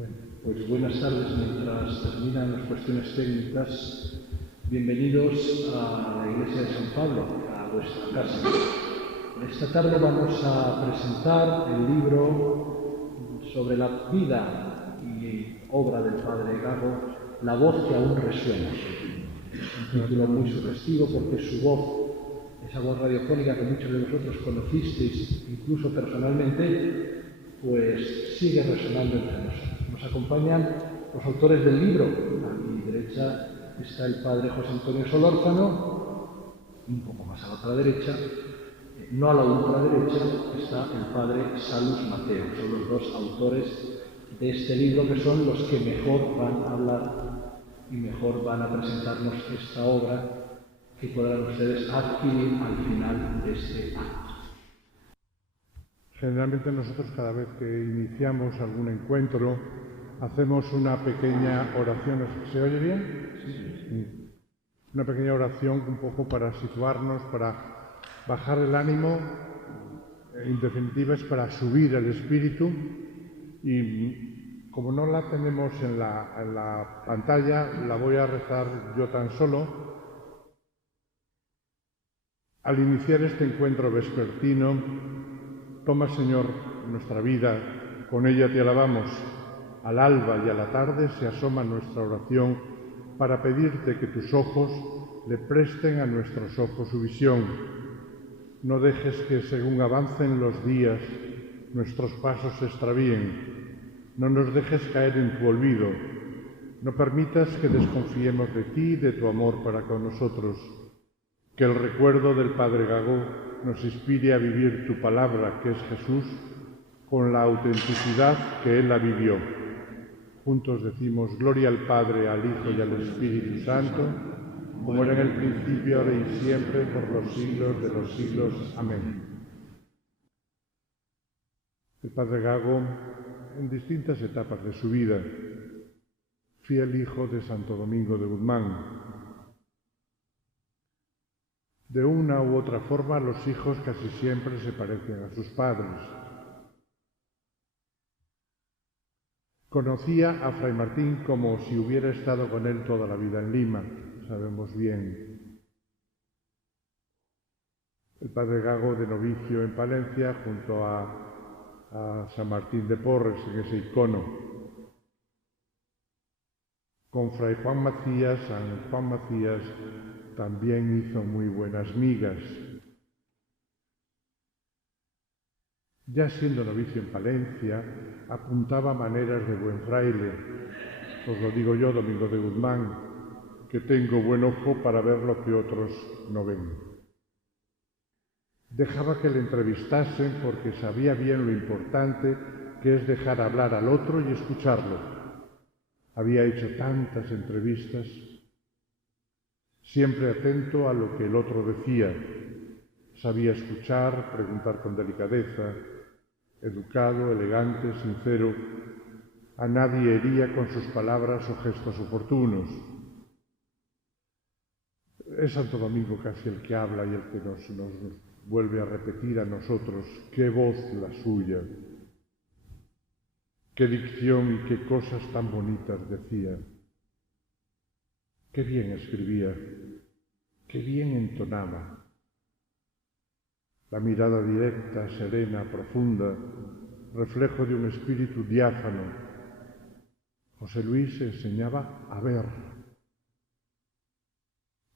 Bueno, pues buenas tardes. Mientras terminan las cuestiones técnicas, bienvenidos a la Iglesia de San Pablo, a vuestra casa. Esta tarde vamos a presentar el libro sobre la vida y obra del Padre Gago, La voz que aún resuena. Un título muy sugestivo porque su voz, esa voz radiofónica que muchos de vosotros conocisteis, incluso personalmente, pues sigue resonando entre nosotros. Nos acompañan los autores del libro. A mi derecha está el Padre José Antonio Solórzano, un poco más a la otra derecha, no a la ultraderecha, está el Padre Salus Mateo. Son los dos autores de este libro que son los que mejor van a hablar y mejor van a presentarnos esta obra que podrán ustedes adquirir al final de este acto. Generalmente nosotros cada vez que iniciamos algún encuentro hacemos una pequeña oración. ¿Se oye bien? Sí. Una pequeña oración un poco para situarnos, para bajar el ánimo. En definitiva es para subir el espíritu y como no la tenemos en la pantalla, la voy a rezar yo tan solo. Al iniciar este encuentro vespertino, toma, Señor, nuestra vida, con ella te alabamos. Al alba y a la tarde se asoma nuestra oración para pedirte que tus ojos le presten a nuestros ojos su visión. No dejes que, según avancen los días, nuestros pasos se extravíen. No nos dejes caer en tu olvido. No permitas que desconfiemos de ti y de tu amor para con nosotros. Que el recuerdo del Padre Gago nos inspire a vivir tu palabra, que es Jesús, con la autenticidad que Él la vivió. Juntos decimos gloria al Padre, al Hijo y al Espíritu Santo, como era en el principio, ahora y siempre, por los siglos de los siglos. Amén. El Padre Gago, en distintas etapas de su vida, fiel hijo de Santo Domingo de Guzmán. De una u otra forma, los hijos casi siempre se parecen a sus padres. Conocía a Fray Martín como si hubiera estado con él toda la vida en Lima, sabemos bien. El Padre Gago de novicio en Palencia, junto a San Martín de Porres, en ese icono. Con Fray Juan Macías, San Juan Macías, también hizo muy buenas migas. Ya siendo novicio en Palencia, apuntaba maneras de buen fraile. Os lo digo yo, Domingo de Guzmán, que tengo buen ojo para ver lo que otros no ven. Dejaba que le entrevistasen porque sabía bien lo importante que es dejar hablar al otro y escucharlo. Había hecho tantas entrevistas, siempre atento a lo que el otro decía. Sabía escuchar, preguntar con delicadeza, educado, elegante, sincero. A nadie hería con sus palabras o gestos oportunos. Es Santo Domingo casi el que habla y el que nos vuelve a repetir a nosotros qué voz la suya, qué dicción y qué cosas tan bonitas decía. Qué bien escribía, qué bien entonaba. La mirada directa, serena, profunda, reflejo de un espíritu diáfano. José Luis se enseñaba a ver.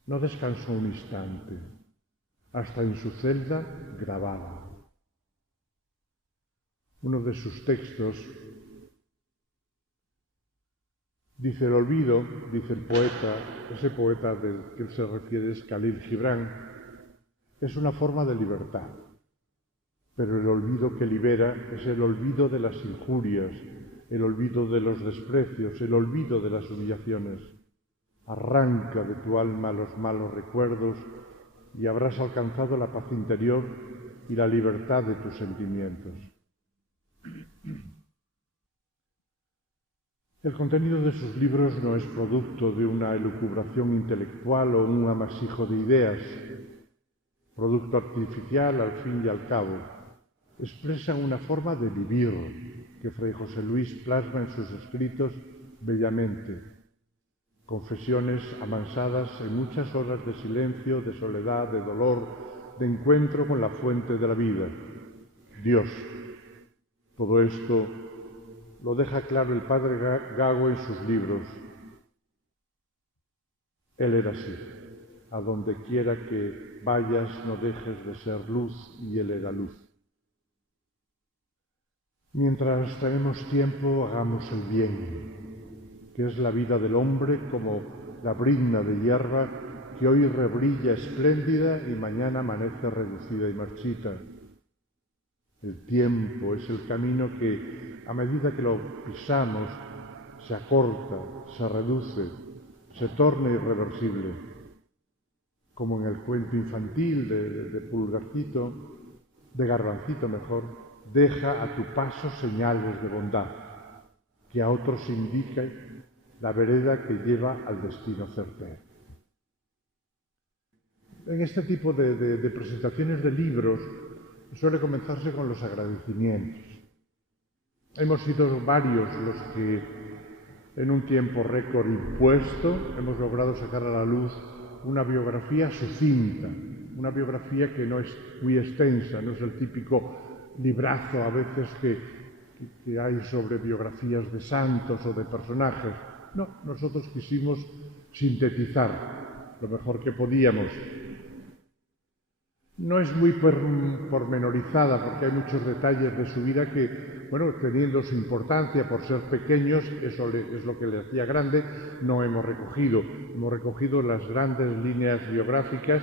No descansó un instante, hasta en su celda grababa. Uno de sus textos dice: el olvido, dice el poeta, ese poeta del que él se refiere es Khalil Gibran, es una forma de libertad, pero el olvido que libera es el olvido de las injurias, el olvido de los desprecios, el olvido de las humillaciones. Arranca de tu alma los malos recuerdos y habrás alcanzado la paz interior y la libertad de tus sentimientos. El contenido de sus libros no es producto de una elucubración intelectual o un amasijo de ideas, producto artificial al fin y al cabo. expresan una forma de vivir que Fray José Luis plasma en sus escritos bellamente. Confesiones amansadas en muchas horas de silencio, de soledad, de dolor, de encuentro con la fuente de la vida, Dios. Todo esto lo deja claro el padre Gago en sus libros. Él era así. A donde quiera que vayas no dejes de ser luz, y él era luz. Mientras tenemos tiempo, hagamos el bien, que es la vida del hombre como la brizna de hierba que hoy rebrilla espléndida y mañana amanece reducida y marchita. El tiempo es el camino que, a medida que lo pisamos, se acorta, se reduce, se torna irreversible. Como en el cuento infantil de Pulgarcito, de Garbancito mejor, deja a tu paso señales de bondad, que a otros indica la vereda que lleva al destino certero. En este tipo de presentaciones de libros suele comenzarse con los agradecimientos. Hemos sido varios los que, en un tiempo récord impuesto, hemos logrado sacar a la luz una biografía sucinta, una biografía que no es muy extensa, no es el típico librazo a veces que hay sobre biografías de santos o de personajes. No, nosotros quisimos sintetizar lo mejor que podíamos. No es muy pormenorizada porque hay muchos detalles de su vida que, bueno, teniendo su importancia por ser pequeños, eso es lo que le hacía grande, no hemos recogido. Hemos recogido las grandes líneas biográficas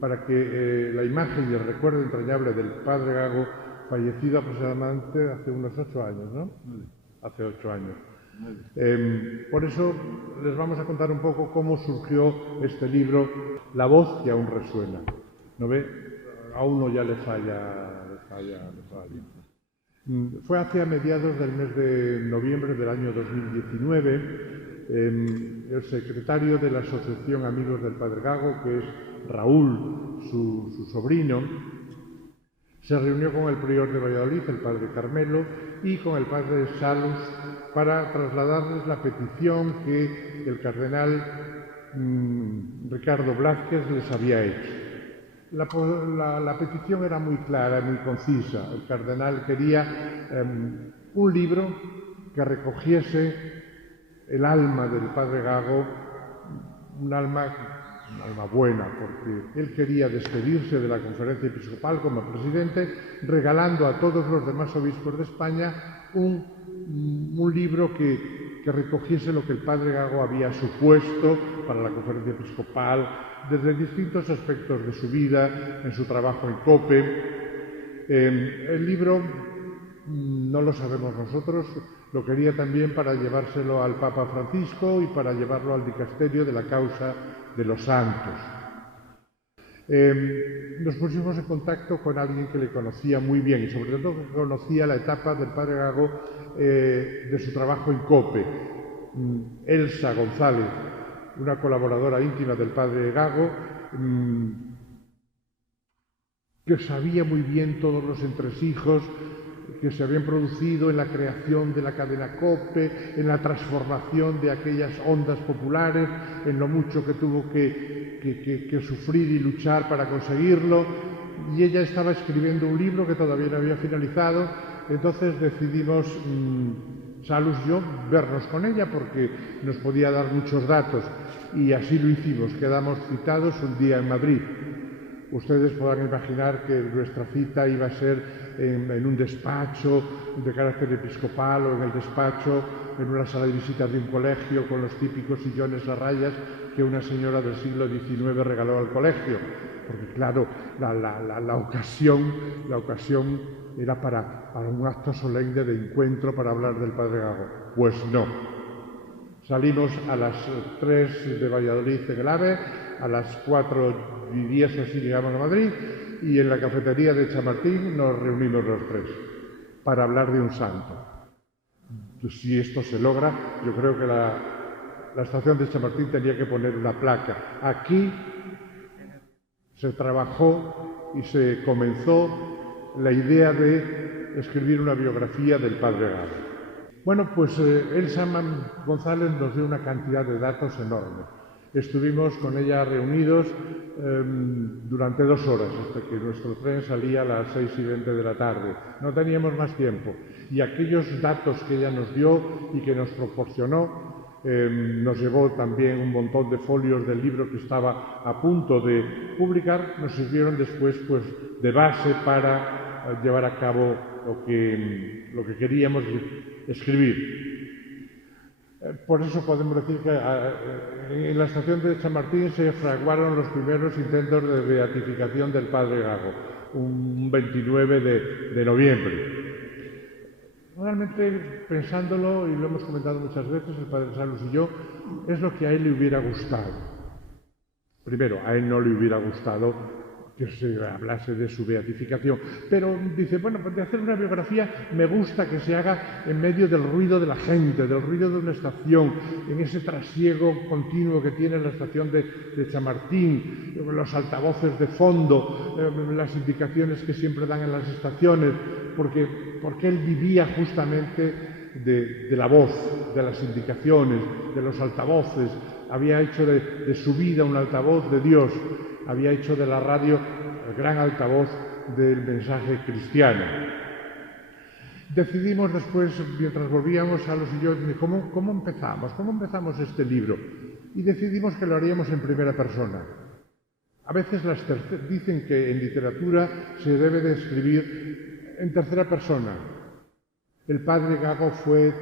para que la imagen y el recuerdo entrañable del padre Gago, fallecido aproximadamente hace unos 8 años, ¿no? Hace 8 años. Por eso les vamos a contar un poco cómo surgió este libro, La voz que aún resuena. ¿No ve? A uno ya le falla. Fue hacia mediados del mes de noviembre del año 2019, el secretario de la Asociación Amigos del Padre Gago, que es Raúl, su sobrino, se reunió con el prior de Valladolid, el padre Carmelo, y con el padre Salus para trasladarles la petición que el cardenal Ricardo Blázquez les había hecho. La petición era muy clara, muy concisa. El cardenal quería un libro que recogiese el alma del padre Gago, un alma buena, porque él quería despedirse de la conferencia episcopal como presidente, regalando a todos los demás obispos de España un libro que recogiese lo que el padre Gago había supuesto para la conferencia episcopal, desde distintos aspectos de su vida, en su trabajo en COPE. El libro, no lo sabemos nosotros, lo quería también para llevárselo al Papa Francisco y para llevarlo al dicasterio de la causa de los santos. Nos pusimos en contacto con alguien que le conocía muy bien y sobre todo que conocía la etapa del padre Gago de su trabajo en COPE, Elsa González, una colaboradora íntima del padre Gago, que sabía muy bien todos los entresijos que se habían producido en la creación de la cadena COPE, en la transformación de aquellas ondas populares, en lo mucho que tuvo que sufrir y luchar para conseguirlo. Y ella estaba escribiendo un libro que todavía no había finalizado, entonces decidimos, Salus y yo, vernos con ella porque nos podía dar muchos datos, y así lo hicimos. Quedamos citados un día en Madrid. Ustedes podrán imaginar que nuestra cita iba a ser en un despacho de carácter episcopal o en el despacho, en una sala de visitas de un colegio con los típicos sillones a rayas que una señora del siglo XIX regaló al colegio. Porque claro, la ocasión era para un acto solemne de encuentro para hablar del padre Gago. Pues no. Salimos a las 3 de Valladolid en el AVE, a las 4:10 así llegamos a Madrid, y en la cafetería de Chamartín nos reunimos los tres para hablar de un santo. Si esto se logra, yo creo que la estación de Chamartín tenía que poner una placa. Aquí se trabajó y se comenzó la idea de escribir una biografía del padre Gago. Bueno, pues Elsa González nos dio una cantidad de datos enorme. Estuvimos con ella reunidos durante 2 horas, hasta que nuestro tren salía a las 6:20 de la tarde. No teníamos más tiempo. Y aquellos datos que ella nos dio y que nos proporcionó, nos llevó también un montón de folios del libro que estaba a punto de publicar, nos sirvieron después pues, de base para llevar a cabo lo que queríamos escribir. Por eso podemos decir que en la estación de Chamartín se fraguaron los primeros intentos de beatificación del padre Gago, un 29 de noviembre. Realmente, pensándolo, y lo hemos comentado muchas veces, el padre Salus y yo, es lo que a él le hubiera gustado. Primero, a él no le hubiera gustado que se hablase de su beatificación, pero dice, bueno, pues de hacer una biografía me gusta que se haga en medio del ruido de la gente, del ruido de una estación, en ese trasiego continuo que tiene la estación de Chamartín, los altavoces de fondo, las indicaciones que siempre dan en las estaciones, porque él vivía justamente de la voz, de las indicaciones, de los altavoces, había hecho de su vida un altavoz de Dios, había hecho de la radio el gran altavoz del mensaje cristiano. Decidimos después, mientras volvíamos a los y yo, ¿cómo empezamos? ¿Cómo empezamos este libro? Y decidimos que lo haríamos en primera persona. A veces dicen que en literatura se debe de escribir en tercera persona. El padre Gago fue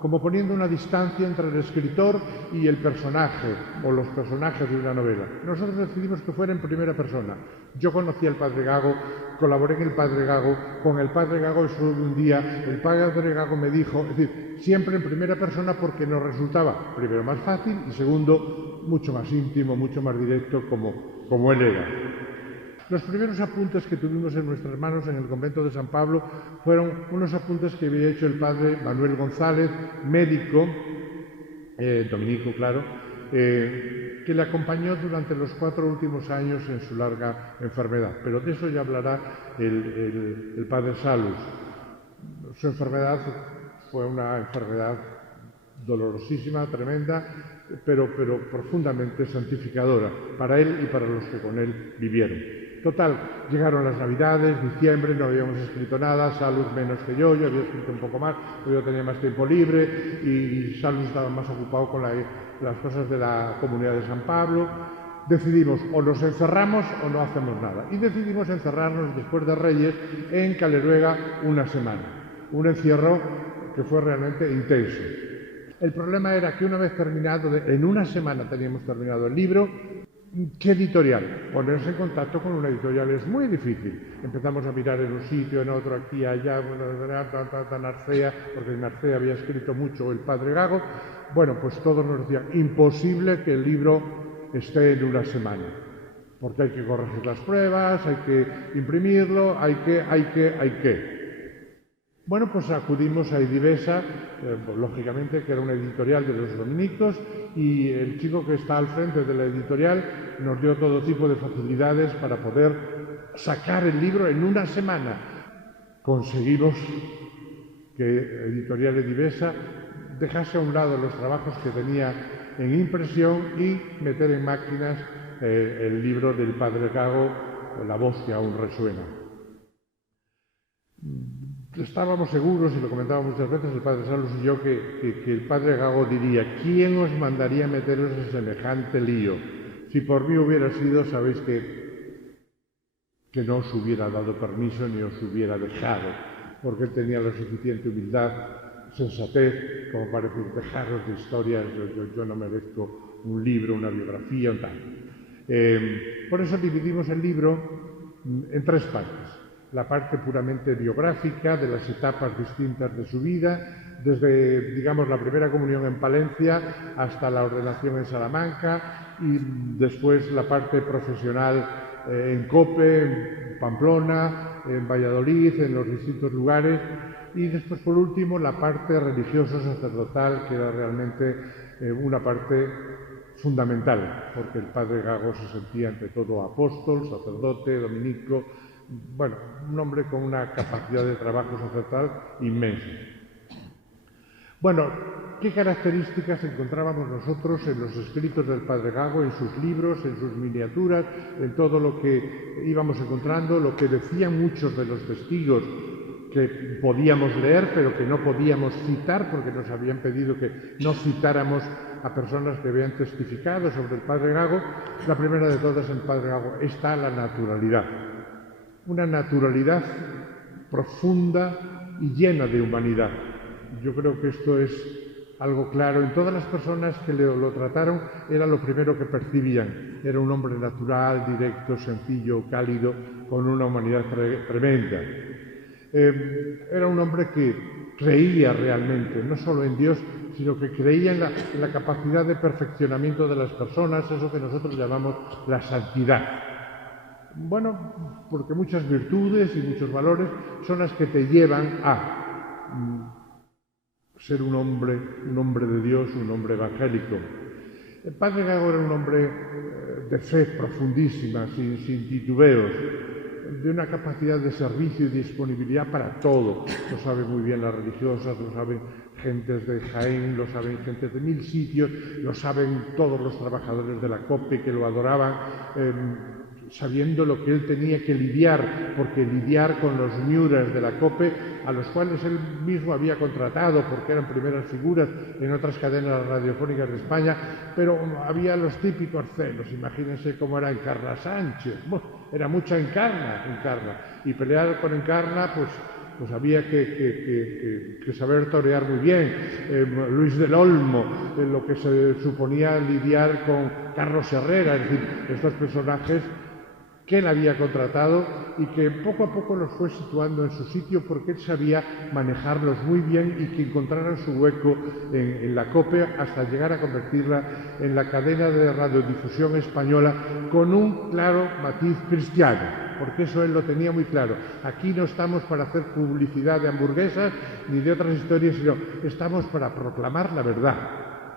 como poniendo una distancia entre el escritor y el personaje, o los personajes de una novela. Nosotros decidimos que fuera en primera persona. Yo conocí al padre Gago, colaboré en el padre Gago, con el padre Gago estuve un día, el padre Gago me dijo, es decir, siempre en primera persona porque nos resultaba, primero, más fácil y segundo, mucho más íntimo, mucho más directo como él era. Los primeros apuntes que tuvimos en nuestras manos en el convento de San Pablo fueron unos apuntes que había hecho el padre Manuel González, médico, dominico, claro, que le acompañó durante los 4 últimos años en su larga enfermedad. Pero de eso ya hablará el padre Salus. Su enfermedad fue una enfermedad dolorosísima, tremenda, pero profundamente santificadora para él y para los que con él vivieron. Total, llegaron las Navidades, diciembre, no habíamos escrito nada, Salus menos que yo había escrito un poco más, yo tenía más tiempo libre y Salus estaba más ocupado con las cosas de la comunidad de San Pablo. Decidimos o nos encerramos o no hacemos nada. Y decidimos encerrarnos después de Reyes en Caleruega una semana. Un encierro que fue realmente intenso. El problema era que una vez terminado, en una semana teníamos terminado el libro, ¿qué editorial? Ponerse en contacto con una editorial es muy difícil. Empezamos a mirar en un sitio, en otro, aquí, allá, en Arcea, porque en Arcea había escrito mucho el padre Gago. Bueno, pues todos nos decían, imposible que el libro esté en una semana, porque hay que corregir las pruebas, hay que imprimirlo, hay que. Bueno, pues acudimos a Edivesa, lógicamente que era una editorial de los dominicos, y el chico que está al frente de la editorial nos dio todo tipo de facilidades para poder sacar el libro en una semana. Conseguimos que Editorial Edivesa dejase a un lado los trabajos que tenía en impresión y meter en máquinas el libro del padre Gago, La voz que aún resuena. Estábamos seguros, y lo comentábamos muchas veces el padre Salus y yo, que el padre Gago diría, ¿quién os mandaría meteros en semejante lío? Si por mí hubiera sido, sabéis que no os hubiera dado permiso ni os hubiera dejado, porque él tenía la suficiente humildad, sensatez, como para decir, dejaros de historias, yo no merezco un libro, una biografía, un tal. Por eso dividimos el libro en 3 partes. La parte puramente biográfica de las etapas distintas de su vida, desde, digamos, la primera comunión en Palencia hasta la ordenación en Salamanca, y después la parte profesional en Cope, en Pamplona, en Valladolid, en los distintos lugares, y después, por último, la parte religioso-sacerdotal, que era realmente una parte fundamental, porque el padre Gago se sentía ante todo apóstol, sacerdote, dominico, bueno, un hombre con una capacidad de trabajo sacerdotal inmensa. Bueno, ¿qué características encontrábamos nosotros en los escritos del Padre Gago, en sus libros, en sus miniaturas, en todo lo que íbamos encontrando, lo que decían muchos de los testigos que podíamos leer, pero que no podíamos citar porque nos habían pedido que no citáramos a personas que habían testificado sobre el Padre Gago? La primera de todas en el Padre Gago está la naturalidad. Una naturalidad profunda y llena de humanidad. Yo creo que esto es algo claro. En todas las personas que lo trataron era lo primero que percibían. Era un hombre natural, directo, sencillo, cálido, con una humanidad tremenda. Era un hombre que creía realmente, no solo en Dios, sino que creía en la capacidad de perfeccionamiento de las personas, eso que nosotros llamamos la santidad. Bueno, porque muchas virtudes y muchos valores son las que te llevan a ser un hombre de Dios, un hombre evangélico. El Padre Gago era un hombre de fe profundísima, sin titubeos, de una capacidad de servicio y disponibilidad para todo. Lo saben muy bien las religiosas, lo saben gentes de Jaén, lo saben gentes de 1000 sitios, lo saben todos los trabajadores de la COPE que lo adoraban, sabiendo lo que él tenía que lidiar, porque lidiar con los miuras de la COPE, a los cuales él mismo había contratado, porque eran primeras figuras en otras cadenas radiofónicas de España, pero había los típicos celos. Imagínense cómo era Encarna Sánchez, era mucha Encarna, y pelear con Encarna, pues había que saber torear muy bien. Luis del Olmo, lo que se suponía lidiar con Carlos Herrera, es decir, estos personajes que él había contratado y que poco a poco los fue situando en su sitio porque él sabía manejarlos muy bien y que encontraran su hueco en la COPE hasta llegar a convertirla en la cadena de radiodifusión española con un claro matiz cristiano, porque eso él lo tenía muy claro. Aquí no estamos para hacer publicidad de hamburguesas ni de otras historias, sino estamos para proclamar la verdad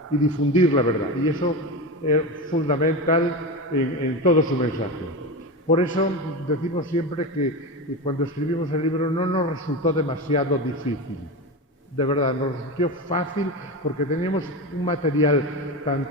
y difundir la verdad, y eso es fundamental en todo su mensaje. Por eso decimos siempre que cuando escribimos el libro no nos resultó demasiado difícil. De verdad, nos resultó fácil porque teníamos un material tan...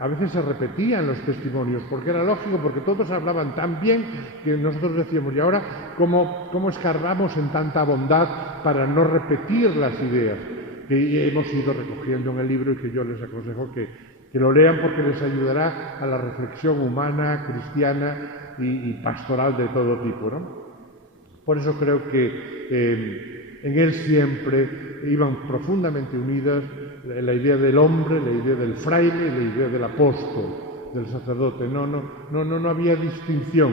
A veces se repetían los testimonios, porque era lógico, porque todos hablaban tan bien que nosotros decíamos, ¿y ahora cómo escarbamos en tanta bondad para no repetir las ideas que hemos ido recogiendo en el libro y que yo les aconsejo que lo lean porque les ayudará a la reflexión humana, cristiana y pastoral de todo tipo, ¿no? Por eso creo que en él siempre iban profundamente unidas la idea del hombre, la idea del fraile y la idea del apóstol, del sacerdote. No había distinción.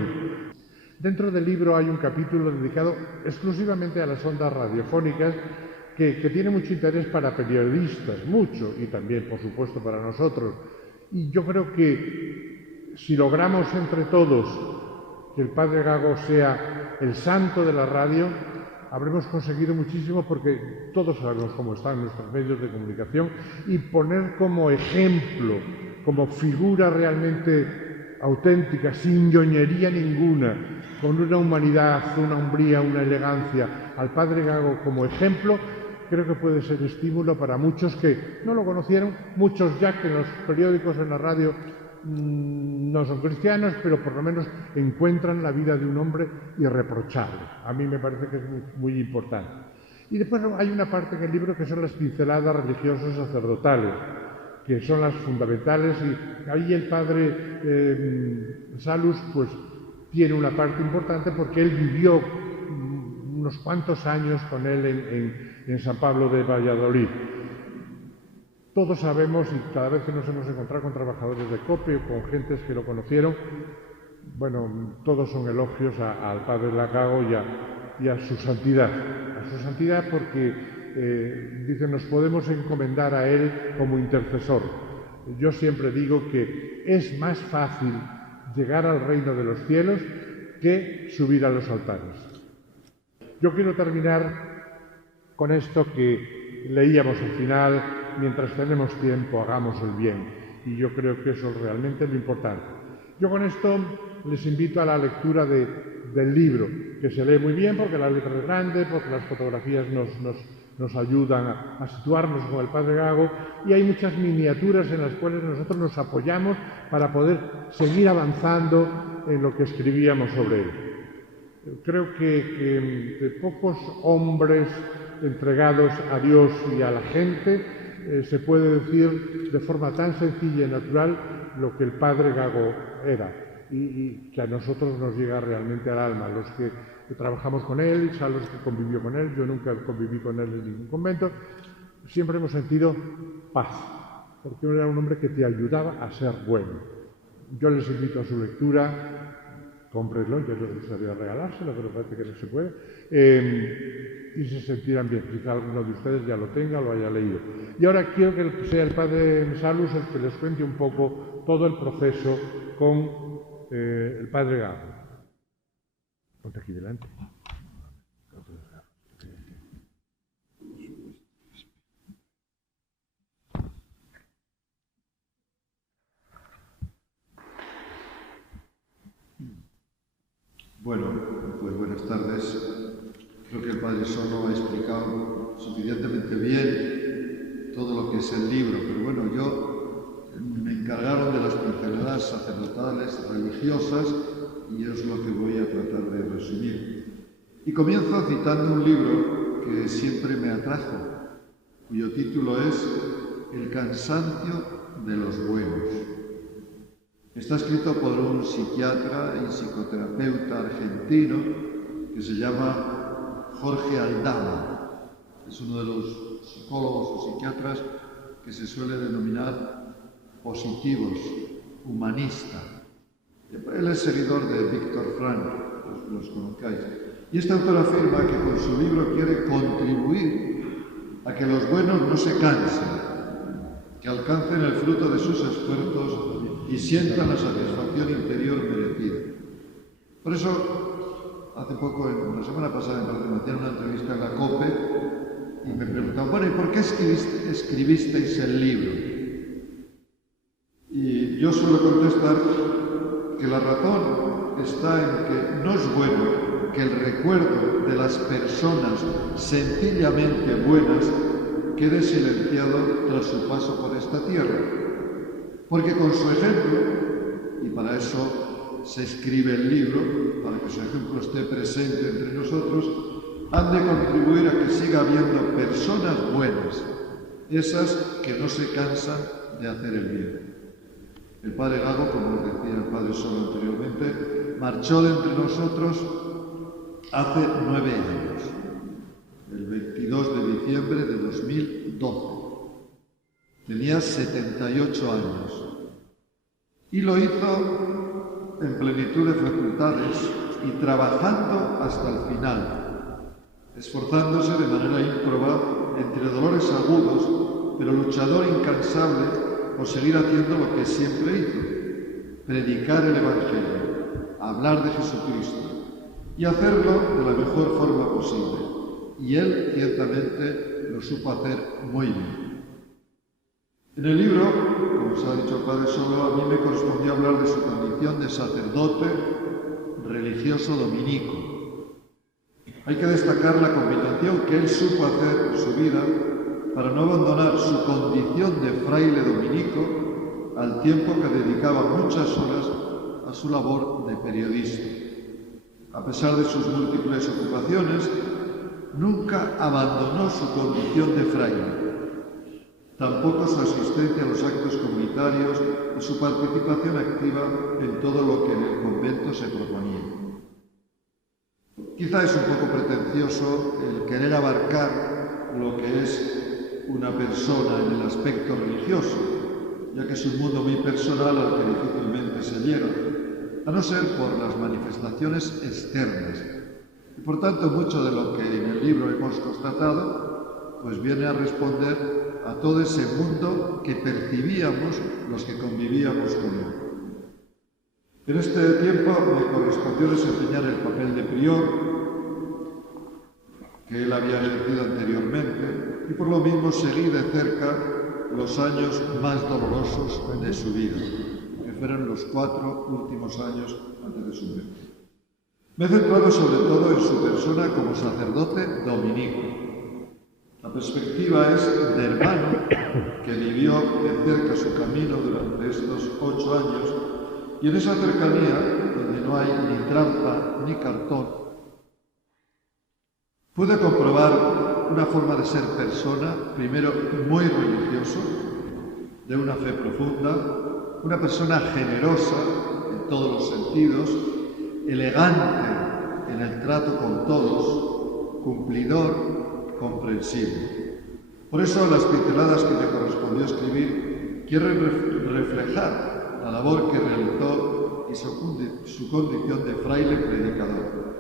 Dentro del libro hay un capítulo dedicado exclusivamente a las ondas radiofónicas que tiene mucho interés para periodistas, mucho, y también, por supuesto, para nosotros. Y yo creo que si logramos entre todos que el Padre Gago sea el santo de la radio, habremos conseguido muchísimo, porque todos sabemos cómo están nuestros medios de comunicación, y poner como ejemplo, como figura realmente auténtica, sin ñoñería ninguna, con una humanidad, una hombría, una elegancia, al Padre Gago como ejemplo, creo que puede ser estímulo para muchos que no lo conocieron, muchos ya que en los periódicos, en la radio, no son cristianos, pero por lo menos encuentran la vida de un hombre irreprochable. A mí me parece que es muy importante. Y después hay una parte en el libro que son las pinceladas religiosas sacerdotales, que son las fundamentales, y ahí el padre Salus pues tiene una parte importante porque él vivió unos cuantos años con él en San Pablo de Valladolid. Todos sabemos, y cada vez que nos hemos encontrado con trabajadores de COPE o con gentes que lo conocieron, bueno, todos son elogios al Padre Gago y a su santidad. A su santidad porque, dicen, nos podemos encomendar a él como intercesor. Yo siempre digo que es más fácil llegar al reino de los cielos que subir a los altares. Yo quiero terminar con esto que leíamos al final: mientras tenemos tiempo, hagamos el bien. Y yo creo que eso es realmente lo importante. Yo con esto les invito a la lectura del libro, que se lee muy bien porque la letra es grande, porque las fotografías nos ayudan a situarnos con el Padre Gago, y hay muchas miniaturas en las cuales nosotros nos apoyamos para poder seguir avanzando en lo que escribíamos sobre él. Creo que de pocos hombres entregados a Dios y a la gente se puede decir de forma tan sencilla y natural lo que el Padre Gago era, y que a nosotros nos llega realmente al alma, los que trabajamos con él, a los que convivió con él. Yo nunca conviví con él en ningún convento. Siempre hemos sentido paz, porque era un hombre que te ayudaba a ser bueno. Yo les invito a su lectura. Cómprenlo, yo no gustaría regalárselo, pero parece que no se puede, y se sentirán bien. Quizá alguno de ustedes ya lo tenga, lo haya leído. Y ahora quiero que sea el Padre Salus el que les cuente un poco todo el proceso con el Padre Gago. Ponte aquí delante. Bueno, pues buenas tardes. Creo que el Padre Solo ha explicado suficientemente bien todo lo que es el libro, pero bueno, me encargaron de las pinceladas sacerdotales, religiosas, y es lo que voy a tratar de resumir. Y comienzo citando un libro que siempre me atrajo, cuyo título es El cansancio de los buenos. Está escrito por un psiquiatra y psicoterapeuta argentino que se llama Jorge Aldama. Es uno de los psicólogos o psiquiatras que se suele denominar positivos, humanista. Él es seguidor de Víctor Frankl, los conozcáis. Y este autor afirma que con su libro quiere contribuir a que los buenos no se cansen, que alcancen el fruto de sus esfuerzos y sientan la satisfacción interior merecida. Por eso, hace poco, la semana pasada, me hacían una entrevista en la COPE y me preguntaban, bueno, ¿y por qué escribisteis el libro? Y yo suelo contestar que la razón está en que no es bueno que el recuerdo de las personas sencillamente buenas quede silenciado tras su paso por esta tierra. Porque con su ejemplo, y para eso se escribe el libro, para que su ejemplo esté presente entre nosotros, han de contribuir a que siga habiendo personas buenas, esas que no se cansan de hacer el bien. El Padre Gago, como os decía el Padre Solo anteriormente, marchó de entre nosotros hace 9 años, el 22 de diciembre de 2012. Tenía 78 años y lo hizo en plenitud de facultades y trabajando hasta el final, esforzándose de manera ímproba entre dolores agudos, pero luchador incansable por seguir haciendo lo que siempre hizo: predicar el Evangelio, hablar de Jesucristo y hacerlo de la mejor forma posible. Y él ciertamente lo supo hacer muy bien. En el libro, como os ha dicho el Padre Solo, a mí me correspondía hablar de su condición de sacerdote religioso dominico. Hay que destacar la combinación que él supo hacer en su vida para no abandonar su condición de fraile dominico al tiempo que dedicaba muchas horas a su labor de periodista. A pesar de sus múltiples ocupaciones, nunca abandonó su condición de fraile. Tampoco su asistencia a los actos comunitarios y su participación activa en todo lo que en el convento se proponía. Quizá es un poco pretencioso el querer abarcar lo que es una persona en el aspecto religioso, ya que es un mundo muy personal al que difícilmente se llega, a no ser por las manifestaciones externas. Y por tanto, mucho de lo que en el libro hemos constatado, pues viene a responder a todo ese mundo que percibíamos los que convivíamos con él. En este tiempo me correspondió desempeñar el papel de prior, que él había ejercido anteriormente, y por lo mismo seguí de cerca los años más dolorosos de su vida, que fueron los 4 últimos años antes de su muerte. Me he centrado sobre todo en su persona como sacerdote dominico. La perspectiva es de hermano que vivió de cerca su camino durante estos 8 años, y en esa cercanía, donde no hay ni trampa ni cartón, pude comprobar una forma de ser persona, primero muy religioso, de una fe profunda, una persona generosa en todos los sentidos, elegante en el trato con todos, cumplidor, comprensible. Por eso las pinceladas que me correspondió escribir quieren reflejar la labor que realizó y su condición de fraile predicador.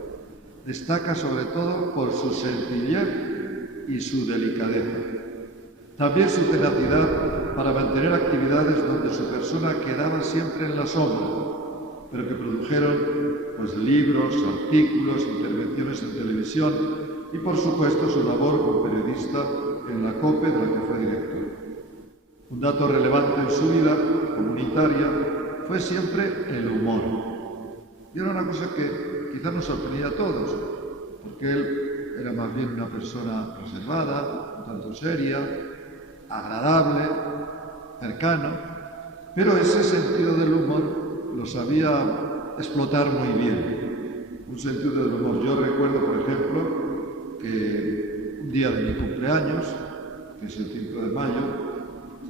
Destaca sobre todo por su sencillez y su delicadeza. También su tenacidad para mantener actividades donde su persona quedaba siempre en la sombra, pero que produjeron libros, artículos, intervenciones en televisión y, por supuesto, su labor como periodista en la COPE, de la que fue director. Un dato relevante en su vida comunitaria fue siempre el humor. Y era una cosa que quizá nos sorprendía a todos, porque él era más bien una persona reservada, un tanto seria, agradable, cercano, pero ese sentido del humor lo sabía explotar muy bien. Un sentido del humor. Yo recuerdo, por ejemplo, que un día de mi cumpleaños, que es el 5 de mayo,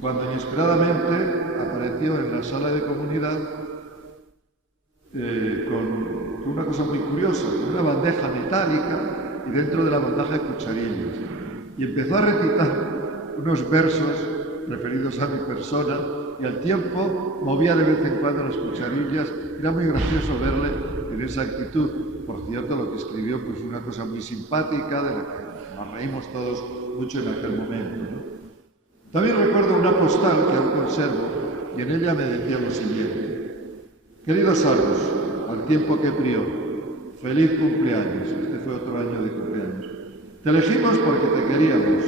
cuando inesperadamente apareció en la sala de comunidad con una cosa muy curiosa, con una bandeja metálica y dentro de la bandeja cucharillas. Y empezó a recitar unos versos referidos a mi persona y al tiempo movía de vez en cuando las cucharillas. Era muy gracioso verle en esa actitud. Por cierto, lo que escribió una cosa muy simpática, de la que nos reímos todos mucho en aquel momento, ¿no? También recuerdo una postal que aún conservo y en ella me decía lo siguiente: querido Salus, al tiempo que prió, feliz cumpleaños. Este fue otro año de cumpleaños. Te elegimos porque te queríamos.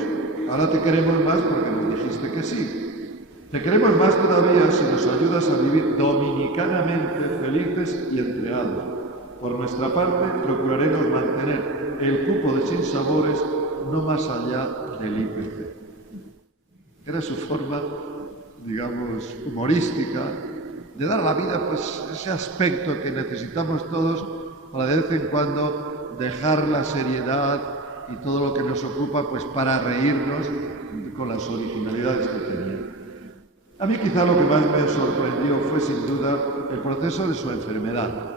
Ahora te queremos más porque nos dijiste que sí. Te queremos más todavía si nos ayudas a vivir dominicanamente felices y entregados. Por nuestra parte, procuraremos mantener el cupo de sinsabores no más allá del IPC. Era su forma, digamos, humorística de dar a la vida ese aspecto que necesitamos todos para de vez en cuando dejar la seriedad y todo lo que nos ocupa para reírnos con las originalidades que tenía. A mí quizá lo que más me sorprendió fue sin duda el proceso de su enfermedad.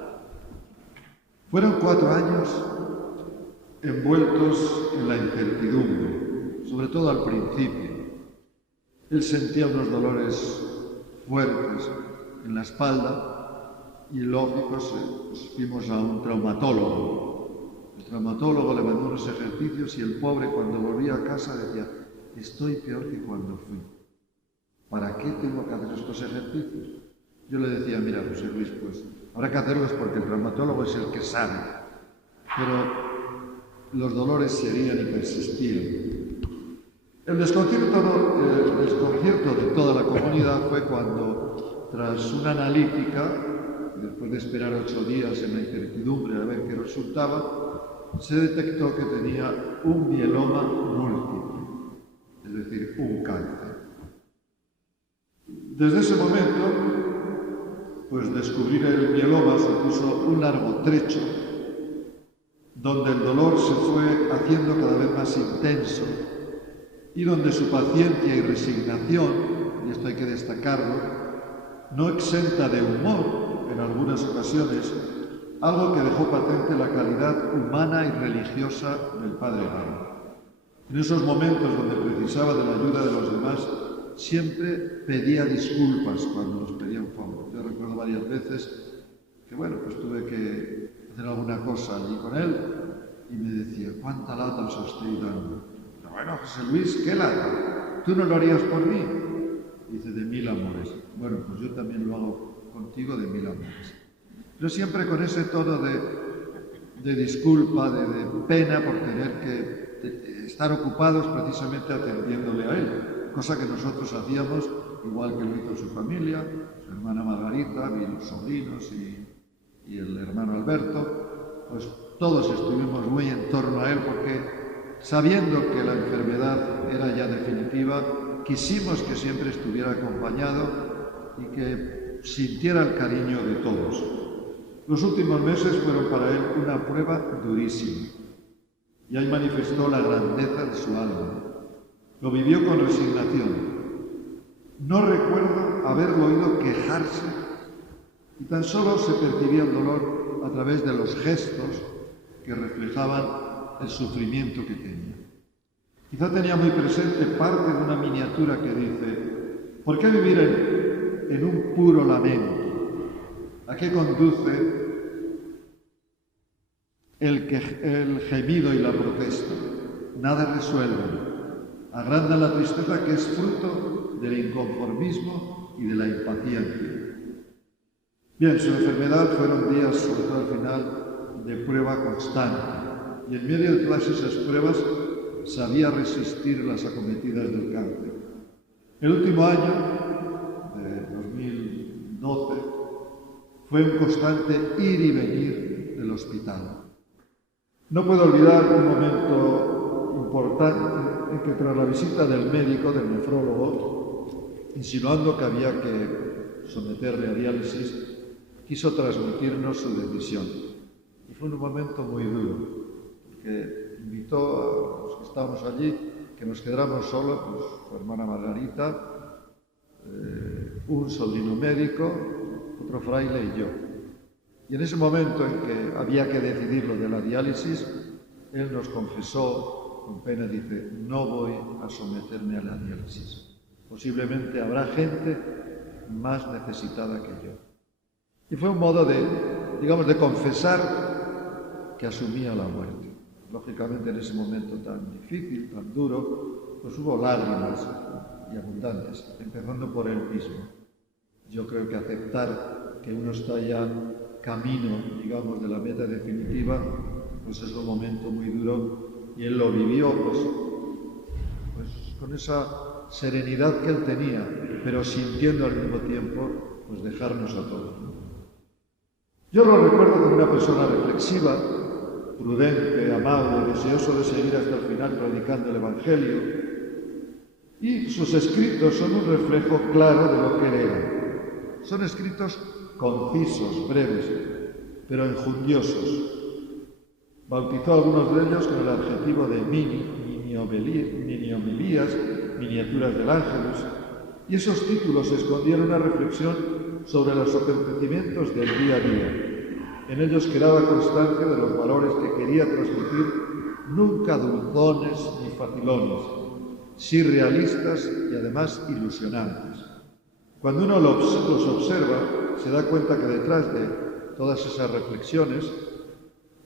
Fueron 4 años envueltos en la incertidumbre, sobre todo al principio. Él sentía unos dolores fuertes en la espalda y, lógico, fuimos a un traumatólogo. El traumatólogo le mandó unos ejercicios y el pobre, cuando volvía a casa, decía: estoy peor que cuando fui. ¿Para qué tengo que hacer estos ejercicios? Yo le decía: mira, José Luis, habrá que hacerlos porque el traumatólogo es el que sabe. Pero los dolores seguían y persistían. El desconcierto de toda la comunidad fue cuando, tras una analítica, después de esperar 8 días en la incertidumbre a ver qué resultaba, se detectó que tenía un mieloma múltiple, es decir, un cáncer. Desde ese momento, descubrir el mieloma supuso un largo trecho donde el dolor se fue haciendo cada vez más intenso y donde su paciencia y resignación, y esto hay que destacarlo, no exenta de humor en algunas ocasiones, algo que dejó patente la calidad humana y religiosa del Padre Galo. En esos momentos donde precisaba de la ayuda de los demás, siempre pedía disculpas cuando nos pedía un favor. Yo recuerdo varias veces que, tuve que hacer alguna cosa allí con él y me decía: ¿cuánta lata os estoy dando? Pero bueno, José Luis, ¿qué lata? ¿Tú no lo harías por mí? Dice: de 1000 amores. Bueno, yo también lo hago contigo de 1000 amores. Pero siempre con ese tono de disculpa, de pena por tener que estar ocupados precisamente atendiéndole a él, cosa que nosotros hacíamos igual que lo hizo su familia, su hermana Margarita, mis sobrinos y el hermano Alberto, pues todos estuvimos muy en torno a él porque, sabiendo que la enfermedad era ya definitiva, quisimos que siempre estuviera acompañado y que sintiera el cariño de todos. Los últimos meses fueron para él una prueba durísima y ahí manifestó la grandeza de su alma. Lo vivió con resignación. No recuerdo haberlo oído quejarse y tan solo se percibía el dolor a través de los gestos que reflejaban el sufrimiento que tenía. Quizá tenía muy presente parte de una miniatura que dice: ¿por qué vivir en un puro lamento? ¿A qué conduce el gemido y la protesta? Nada resuelven. Agrandan la tristeza que es fruto del inconformismo y de la impaciencia. Bien, su enfermedad fueron días, sobre todo al final, de prueba constante. Y en medio de todas esas pruebas sabía resistir las acometidas del cáncer. El último año, de 2012, fue un constante ir y venir del hospital. No puedo olvidar un momento importante en que tras la visita del médico, del nefrólogo, insinuando que había que someterle a diálisis, quiso transmitirnos su decisión. Y fue un momento muy duro, porque invitó a los que estábamos allí que nos quedáramos solos, pues, su hermana Margarita, un sobrino médico, otro fraile y yo. Y en ese momento en que había que decidir lo de la diálisis, él nos confesó con pena, dice: no voy a someterme a la diálisis. Posiblemente habrá gente más necesitada que yo. Y fue un modo de, digamos, de confesar que asumía la muerte. Lógicamente, en ese momento tan difícil, tan duro, pues hubo lágrimas y abundantes, empezando por él mismo. Yo creo que aceptar que uno está ya camino, digamos, de la meta definitiva, pues es un momento muy duro, y él lo vivió pues con esa serenidad que él tenía, pero sintiendo al mismo tiempo pues dejarnos a todos. Yo lo recuerdo como una persona reflexiva, prudente, amable, deseoso de seguir hasta el final predicando el Evangelio, y sus escritos son un reflejo claro de lo que él era. Son escritos concisos, breves, pero enjundiosos. Bautizó algunos de ellos con el adjetivo de mini-homilías, miniaturas del Ángelus, y esos títulos escondían una reflexión sobre los acontecimientos del día a día. En ellos quedaba constancia de los valores que quería transmitir, nunca dulzones ni facilones, sí realistas y además ilusionantes. Cuando uno los observa, se da cuenta que detrás de todas esas reflexiones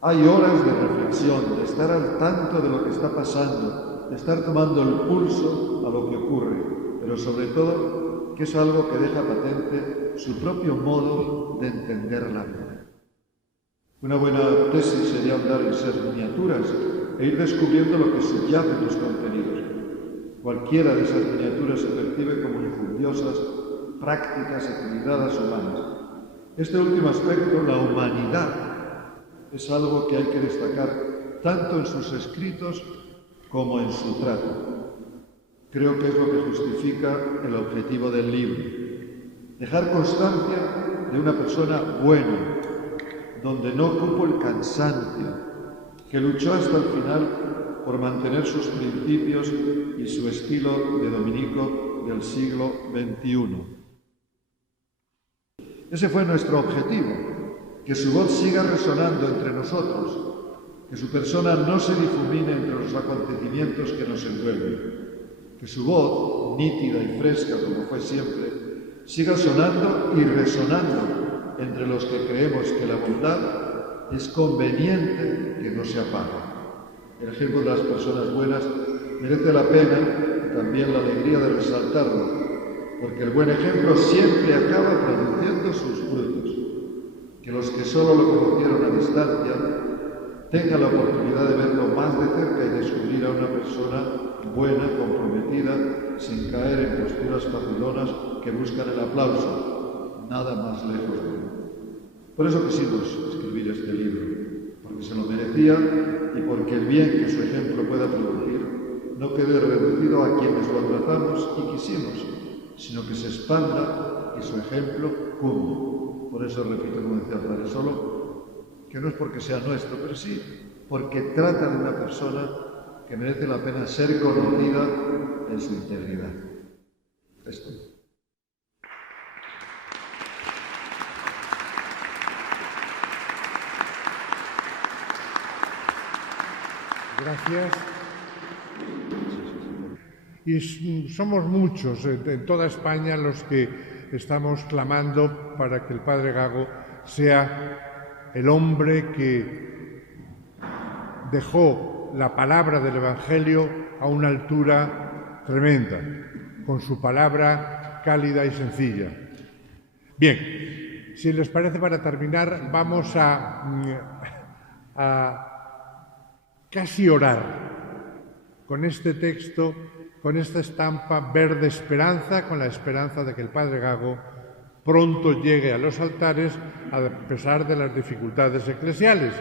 hay horas de reflexión, de estar al tanto de lo que está pasando, de estar tomando el pulso a lo que ocurre, pero sobre todo que es algo que deja patente su propio modo de entender la vida. Una buena tesis sería andar en esas miniaturas e ir descubriendo lo que subyace en los contenidos. Cualquiera de esas miniaturas se percibe como injundiosas, prácticas, equilibradas, humanas. Este último aspecto, la humanidad, es algo que hay que destacar tanto en sus escritos como en su trato. Creo que es lo que justifica el objetivo del libro. Dejar constancia de una persona buena, donde no cupo el cansancio, que luchó hasta el final por mantener sus principios y su estilo de dominico del siglo XXI. Ese fue nuestro objetivo, que su voz siga resonando entre nosotros, que su persona no se difumine entre los acontecimientos que nos envuelven, que su voz, nítida y fresca como fue siempre, siga sonando y resonando entre los que creemos que la bondad es conveniente que no se apague. El ejemplo de las personas buenas merece la pena y también la alegría de resaltarlo, porque el buen ejemplo siempre acaba produciendo sus frutos. Que los que solo lo conocieron a distancia tengan la oportunidad de verlo más de cerca y descubrir a una persona buena, comprometida, sin caer en posturas facilonas que buscan el aplauso, nada más lejos de él. Por eso quisimos escribir este libro, porque se lo merecía y porque el bien que su ejemplo pueda producir no quede reducido a quienes lo tratamos y quisimos, sino que se expanda y su ejemplo cunde. Por eso repito, como decía el Padre Solo, que no es porque sea nuestro, pero sí porque trata de una persona que merece la pena ser conocida en su integridad. Esto. Gracias. Y somos muchos en toda España los que estamos clamando para que el Padre Gago sea el hombre que dejó la palabra del Evangelio a una altura tremenda, con su palabra cálida y sencilla. Bien, si les parece, para terminar, vamos a casi orar con este texto, con esta estampa verde esperanza, con la esperanza de que el Padre Gago pronto llegue a los altares a pesar de las dificultades eclesiales.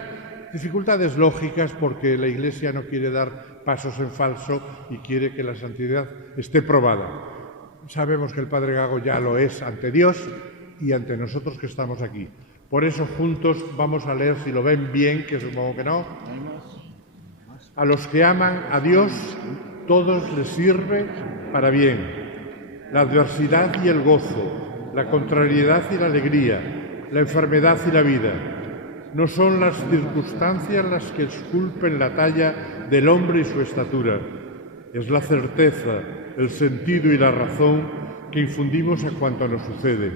Dificultades lógicas porque la Iglesia no quiere dar pasos en falso y quiere que la santidad esté probada. Sabemos que el Padre Gago ya lo es ante Dios y ante nosotros que estamos aquí. Por eso juntos vamos a leer, si lo ven bien, que supongo que no. A los que aman a Dios, todos les sirve para bien. La adversidad y el gozo, la contrariedad y la alegría, la enfermedad y la vida. No son las circunstancias las que esculpen la talla del hombre y su estatura. Es la certeza, el sentido y la razón que infundimos a cuanto nos sucede.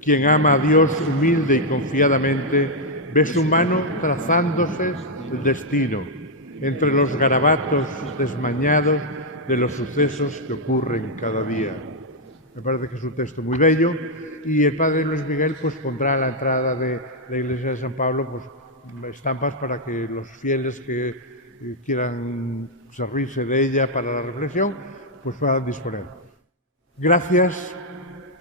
Quien ama a Dios humilde y confiadamente ve su mano trazándose el destino entre los garabatos desmañados de los sucesos que ocurren cada día. Me parece que es un texto muy bello y el Padre Luis Miguel pues pondrá a la entrada de la Iglesia de San Pablo pues estampas para que los fieles que quieran servirse de ella para la reflexión pues puedan disponer. Gracias,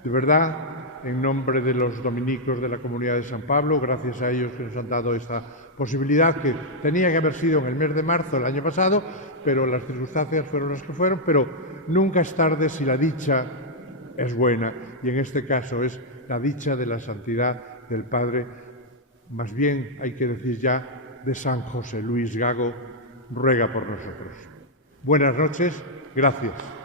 de verdad, en nombre de los dominicos de la Comunidad de San Pablo, gracias a ellos que nos han dado esta posibilidad que tenía que haber sido en el mes de marzo del año pasado, pero las circunstancias fueron las que fueron, pero nunca es tarde si la dicha es buena, y en este caso es la dicha de la santidad del Padre, más bien hay que decir ya de San José Luis Gago, ruega por nosotros. Buenas noches, gracias.